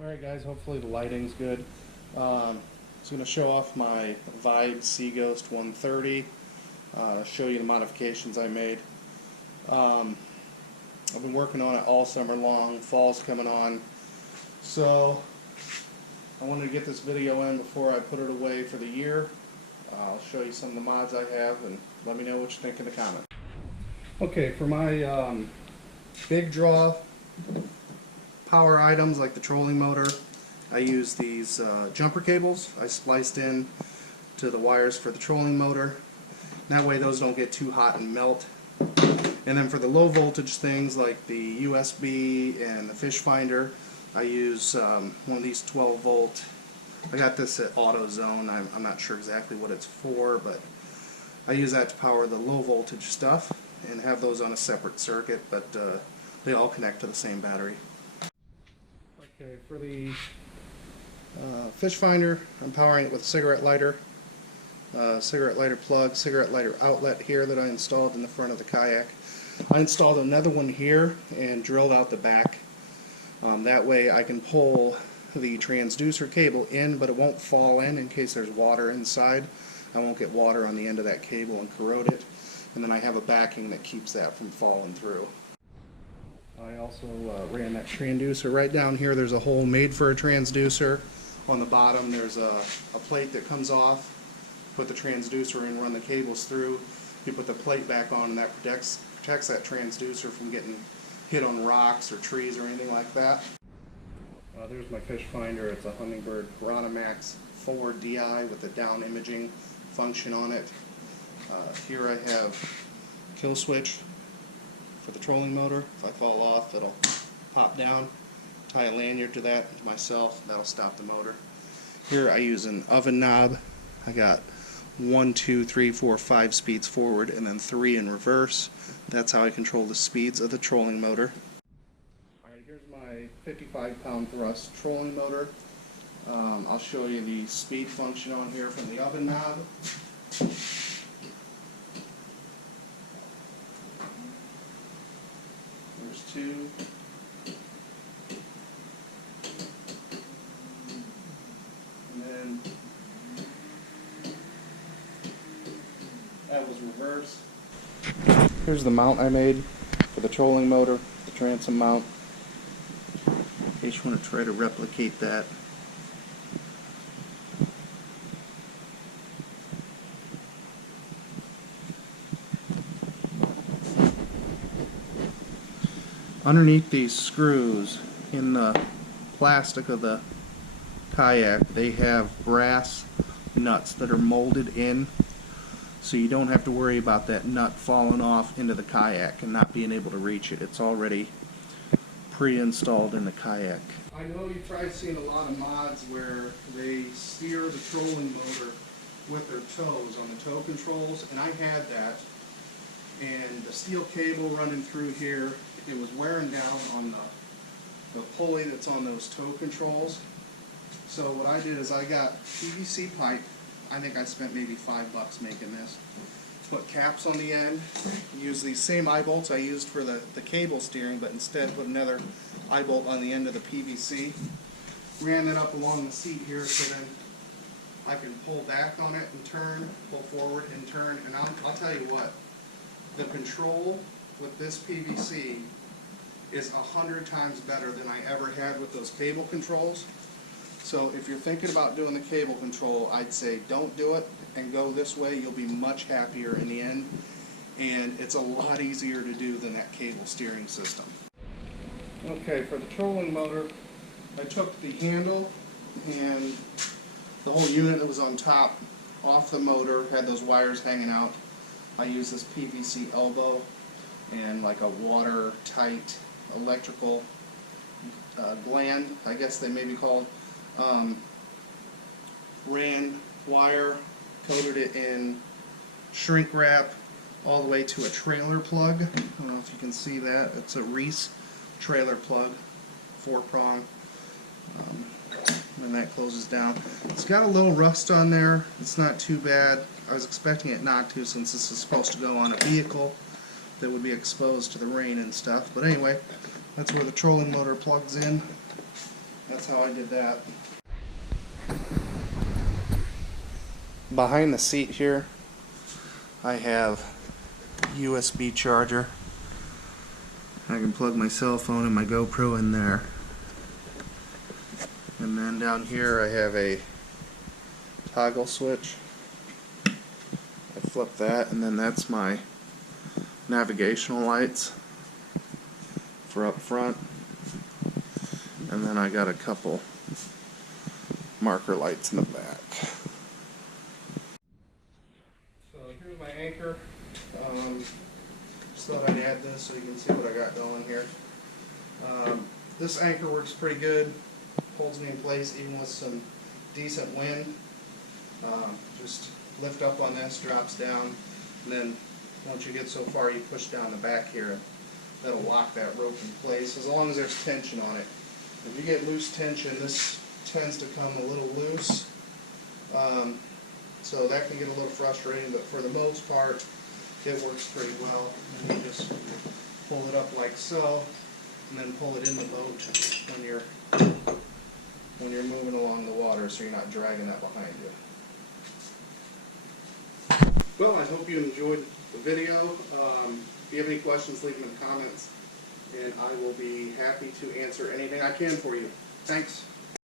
Alright guys, hopefully the lighting's good. Just going to show off my Vibe Seaghost 130, show you the modifications I made. I've been working on it all summer long, fall's coming on, so I wanted to get this video in before I put it away for the year. I'll show you some of the mods I have and let me know what you think in the comments. Okay, for my big draw power items like the trolling motor, I use these jumper cables I spliced in to the wires for the trolling motor. That way those don't get too hot and melt. And then for the low voltage things like the USB and the Fishfinder, I use one of these 12 volt. I got this at AutoZone. I'm not sure exactly what it's for, but I use that to power the low voltage stuff and have those on a separate circuit, but they all connect to the same battery. Okay, for the Fishfinder, I'm powering it with a cigarette lighter plug, cigarette lighter outlet here that I installed in the front of the Kayak. I installed another one here and drilled out the back. That way I can pull the transducer cable in, but it won't fall in case there's water inside. I won't get water on the end of that cable and corrode it. And then I have a backing that keeps that from falling through. I also ran that transducer right down here. There's a hole made for a transducer. On the bottom there's a plate that comes off. Put the transducer in, run the cables through. You put the plate back on and that protects that transducer from getting hit on rocks or trees or anything like that. There's my Fishfinder. It's a Humminbird Piranha Max 4 DI with a down imaging function on it. Here I have kill switch for the trolling motor. If I fall off, it'll pop down. Tie a lanyard to that to myself. That'll stop the motor. Here I use an oven knob. I got 1, 2, 3, 4, 5 speeds forward and then 3 in reverse. That's how I control the speeds of the trolling motor. Alright, here's my 55-pound thrust trolling motor. I'll show you the speed function on here from the oven knob. There's 2. And then that was reversed. Here's the mount I made for the trolling motor, the Transom Mount. I just want to try to replicate that. Underneath these screws in the plastic of the Kayak, they have brass nuts that are molded in, so you don't have to worry about that nut falling off into the Kayak and not being able to reach it. It's already pre-installed in the Kayak. I know you've probably seen a lot of mods where they steer the trolling motor with their toes on the toe controls, and I had that, and the steel cable running through here, it was wearing down on the pulley that's on those toe controls. So what I did is I got PVC pipe. I think I spent maybe $5 making this. Put caps on the end. Use these same eye bolts I used for the cable steering, but instead put another eye bolt on the end of the PVC. Ran that up along the seat here so then I can pull back on it and turn, pull forward and turn. And I'll tell you what, the control with this PVC is 100 times better than I ever had with those cable controls. So if you're thinking about doing the cable control, I'd say don't do it and go this way. You'll be much happier in the end, and it's a lot easier to do than that cable steering system. Okay, for the trolling motor, I took the handle and the whole unit that was on top off the motor, had those wires hanging out. I used this PVC elbow and like a watertight electrical gland, I guess they may be called. Ran wire, coated it in shrink wrap all the way to a trailer plug. I don't know if you can see that. It's a Reese trailer plug, 4-prong. And that closes down. It's got a little rust on there. It's not too bad. I was expecting it not to, since this is supposed to go on a vehicle that would be exposed to the rain and stuff. But anyway, that's where the trolling motor plugs in. That's how I did that. Behind the seat here, I have USB charger. I can plug my cell phone and my GoPro in there. And then down here I have a toggle switch. I flip that, and then that's my navigational lights for up front. And then I got a couple marker lights in the back. So here's my anchor. Just thought I'd add this so you can see what I got going here. This anchor works pretty good. Holds me in place even with some decent wind. Just lift up on this, drops down, and then once you get so far you push down the back here. That'll lock that rope in place as long as there's tension on it. If you get loose tension, this tends to come a little loose. So that can get a little frustrating, but for the most part it works pretty well. And you just pull it up like so, and then pull it in the boat when you're moving along the water, so you're not dragging that behind you. Well, I hope you enjoyed the video. If you have any questions, leave them in the comments, and I will be happy to answer anything I can for you. Thanks.